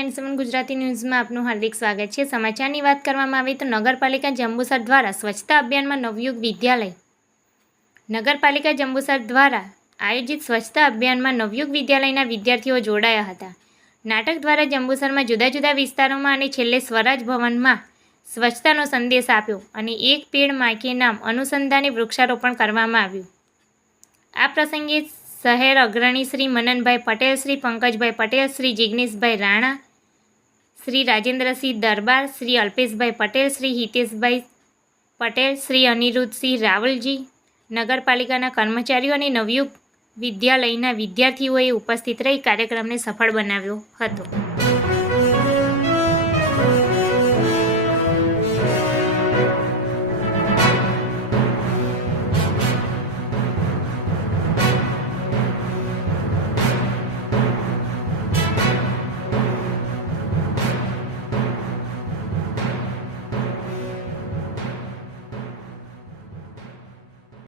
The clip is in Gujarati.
NC1 ગુજરાતી ન્યૂઝમાં આપનું હાર્દિક સ્વાગત છે। સમાચારની વાત કરવામાં આવે તો નગરપાલિકા જંબુસર દ્વારા સ્વચ્છતા અભિયાનમાં નવયુગ વિદ્યાલય નગરપાલિકા જંબુસર દ્વારા આયોજિત સ્વચ્છતા અભિયાનમાં નવયુગ વિદ્યાલયના વિદ્યાર્થીઓ જોડાયા હતા। નાટક દ્વારા જંબુસરમાં જુદા જુદા વિસ્તારોમાં અને છેલ્લે સ્વરાજ ભવનમાં સ્વચ્છતાનો સંદેશ આપ્યો અને એક પેડ માં કે નામ અનુસંધાને વૃક્ષારોપણ કરવામાં આવ્યું। આ પ્રસંગે શહેર અગ્રણી શ્રી મનનભાઈ પટેલ, શ્રી પંકજભાઈ પટેલ, શ્રી જિગ્નેશભાઈ રાણા, શ્રી રાજેન્દ્રસિંહ દરબાર, શ્રી અલ્પેશભાઈ પટેલ, શ્રી હિતેશભાઈ પટેલ, શ્રી અનિરુદ્ધસિંહ રાવલજી, નગરપાલિકાના કર્મચારીઓ અને નવયુગ વિદ્યાલયના વિદ્યાર્થીઓએ ઉપસ્થિત રહી કાર્યક્રમને સફળ બનાવ્યો હતો।